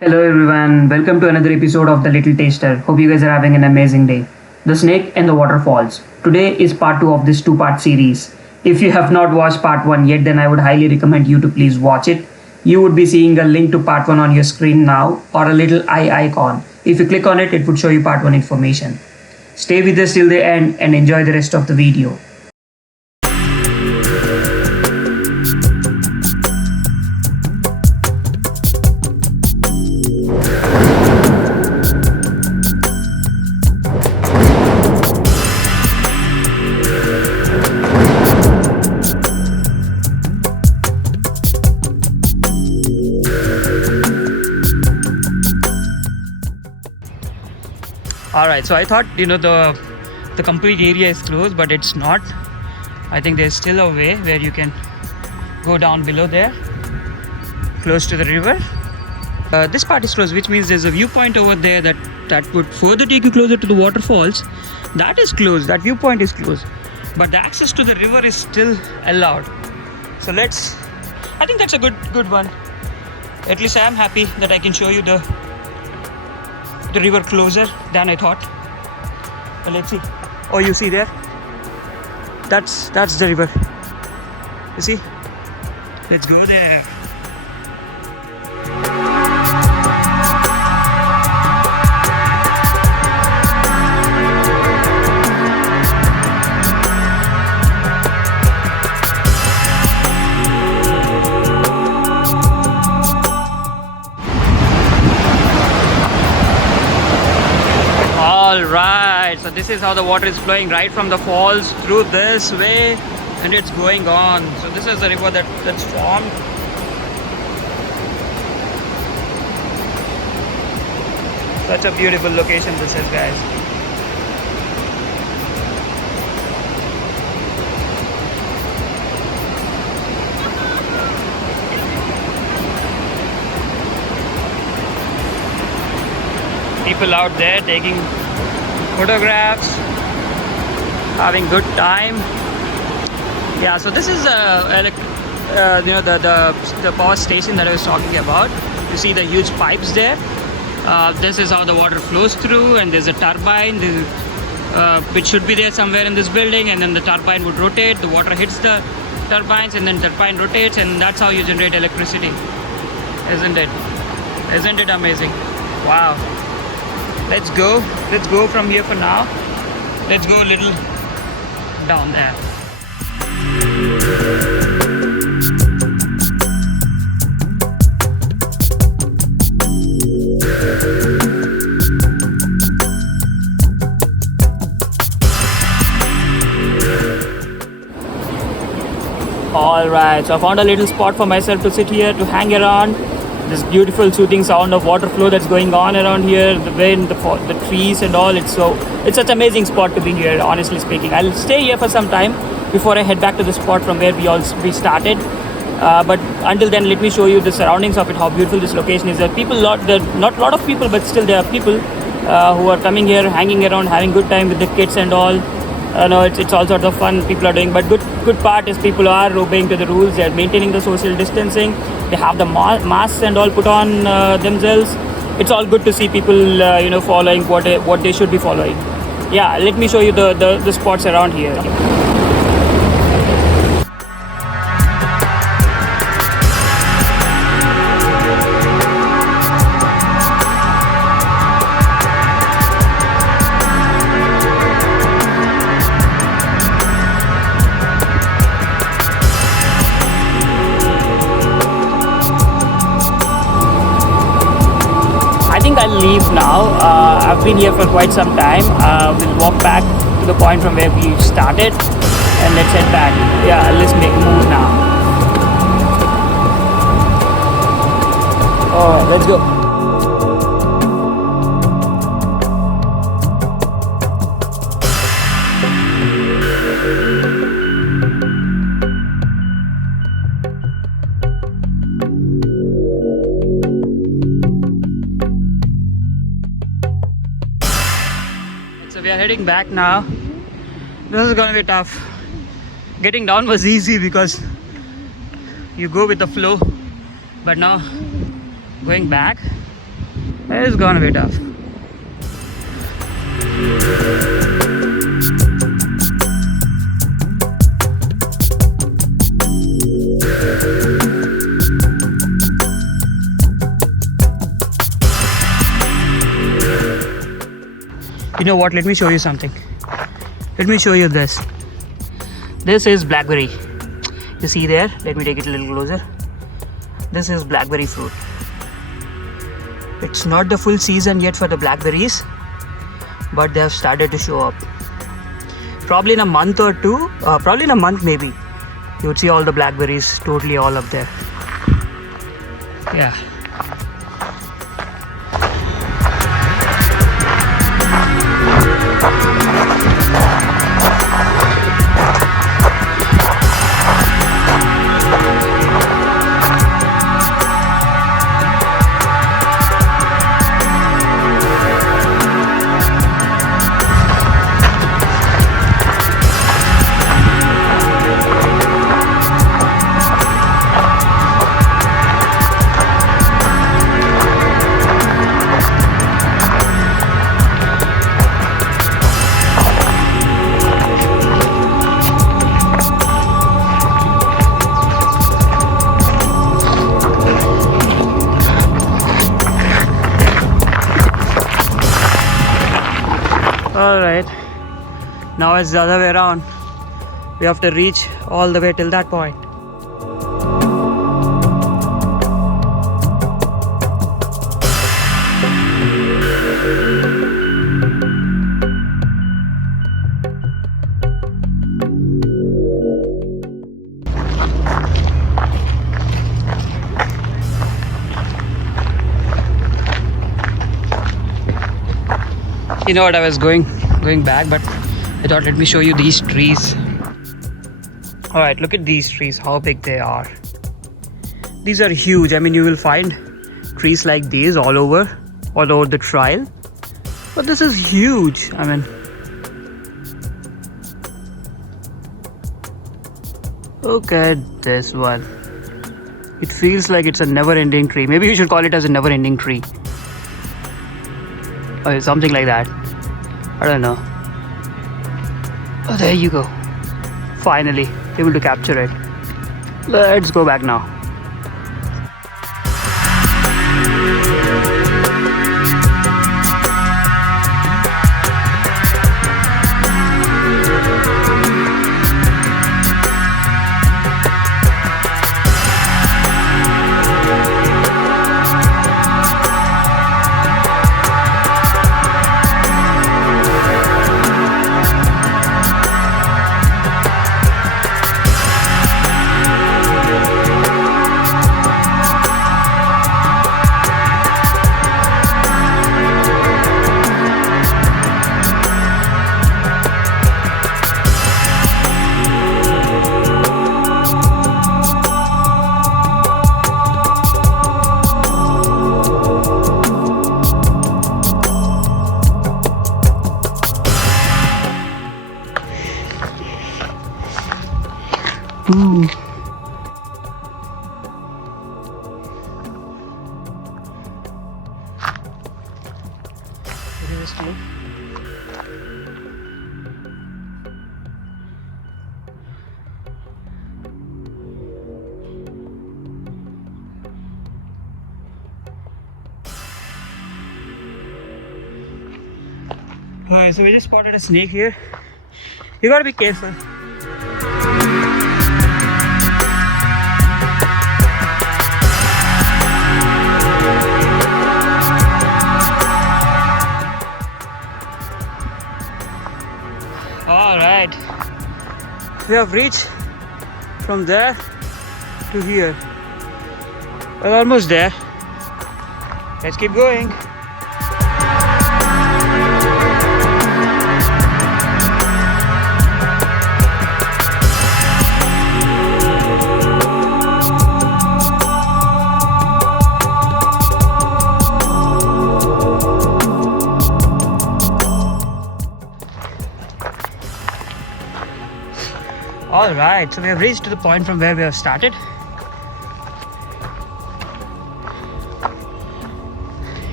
Hello everyone, welcome to another episode of The Little Taster. Hope you guys are having an amazing day. The Snake and the Waterfalls. Today is part 2 of this two-part series. If you have not watched part 1 yet, then I would highly recommend you to please watch it. You would be seeing a link to part 1 on your screen now or a little eye icon. If you click on it, it would show you part 1 information. Stay with us till the end and enjoy the rest of the video. Alright, so I thought the complete area is closed, but it's not. I think there's still a way where you can go down below there, close to the river. This part is closed, which means there's a viewpoint over there that would further take you closer to the waterfalls. That is closed, that viewpoint is closed, but the access to the river is still allowed. So I think that's a good one. At least I am happy that I can show you the river closer than I thought. But let's see. Oh, you see there? That's the river. You see? Let's go there. Alright, so this is how the water is flowing right from the falls through this way, and it's going on. So this is the river that's formed. Such a beautiful location this is, guys. People out there taking photographs, having good time. Yeah, so this is the power station that I was talking about. You see the huge pipes there. This is how the water flows through, and there's a turbine which should be there somewhere in this building, and then the turbine would rotate. The water hits the turbines, and then the turbine rotates, and that's how you generate electricity. Isn't it amazing? Wow. Let's go from here for now. Let's go a little down there. Alright, so I found a little spot for myself to sit here, to hang around. This beautiful soothing sound of water flow that's going on around here, the wind, the trees and all. It's such an amazing spot to be here, honestly speaking. I'll stay here for some time before I head back to the spot from where we started. But until then, let me show you the surroundings of it, how beautiful this location is. There are not a lot of people, but still there are people who are coming here, hanging around, having good time with the kids and all. It's all sorts of fun people are doing, but good part is people are obeying to the rules. They're maintaining the social distancing. They have the masks and all put on themselves. It's all good to see people following what they should be following. Yeah, let me show you the spots around here. I'll leave now. I've been here for quite some time. We'll walk back to the point from where we started and let's head back. Yeah, let's make a move now. Alright, let's go. So we are heading back now. This is gonna be tough. Getting down was easy because you go with the flow, but now going back It's gonna be tough. You know what? Let me show you something. Let me show you this. This is blackberry. You see there? Let me take it a little closer. This is blackberry fruit. It's not the full season yet for the blackberries, but they have started to show up. Probably in a month or two, probably in a month maybe, you would see all the blackberries totally all up there. Yeah. Alright, now it's the other way around. We have to reach all the way till that point. You know what, I was going back, but I thought let me show you these trees. Alright, look at these trees, how big they are. These are huge. I mean, you will find trees like these all over the trail. But this is huge. I mean, look at this one. It feels like it's a never-ending tree. Maybe you should call it as a never-ending tree. Or something like that. I don't know. Oh, there you go. Finally, able to capture it. Let's go back now. Ooh. It is cool. Alright, so we just spotted a snake here. You gotta be careful. Alright, we have reached from there to here. We're almost there. Let's keep going. Alright, so we have reached to the point from where we have started.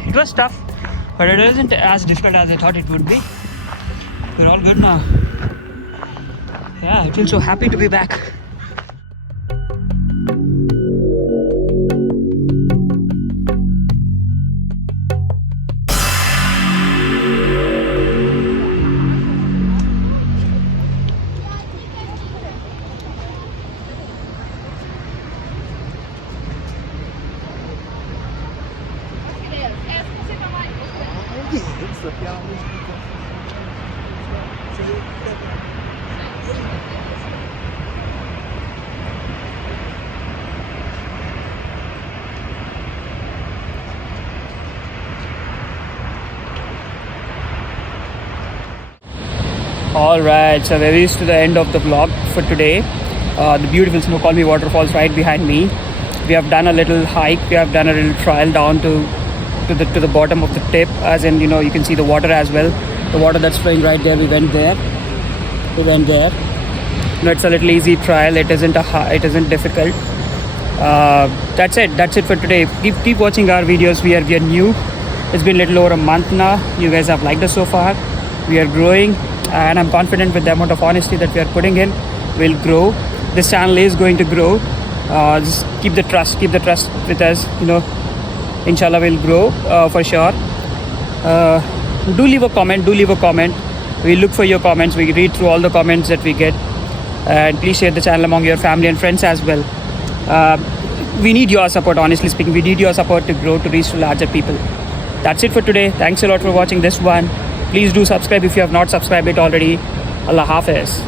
It It was tough, but it wasn't as difficult as I thought it would be. We're all good now. Yeah, I feel so happy to be back. Alright, so we've reached to the end of the vlog for today. The beautiful Snoqualmie waterfalls right behind me. We have done a little hike, we have done a little trial down to the bottom of the tip, as in, you know, you can see the water as well. The water that's flowing right there, we went there. No, it's a little easy trial, it isn't difficult. That's it for today. Keep watching our videos. We are new. It's been a little over a month now. You guys have liked us so far. We are growing, and I'm confident with the amount of honesty that we are putting in, we'll grow. This channel is going to grow. Just keep the trust with us, you know. Inshallah, we'll grow for sure. Do leave a comment. We look for your comments. We read through all the comments that we get, and please share the channel among your family and friends as well. We need your support, honestly speaking. We need your support to grow, to reach to larger people. That's it for today. Thanks a lot for watching this one. Please do subscribe if you have not subscribed it already. Allah Hafiz.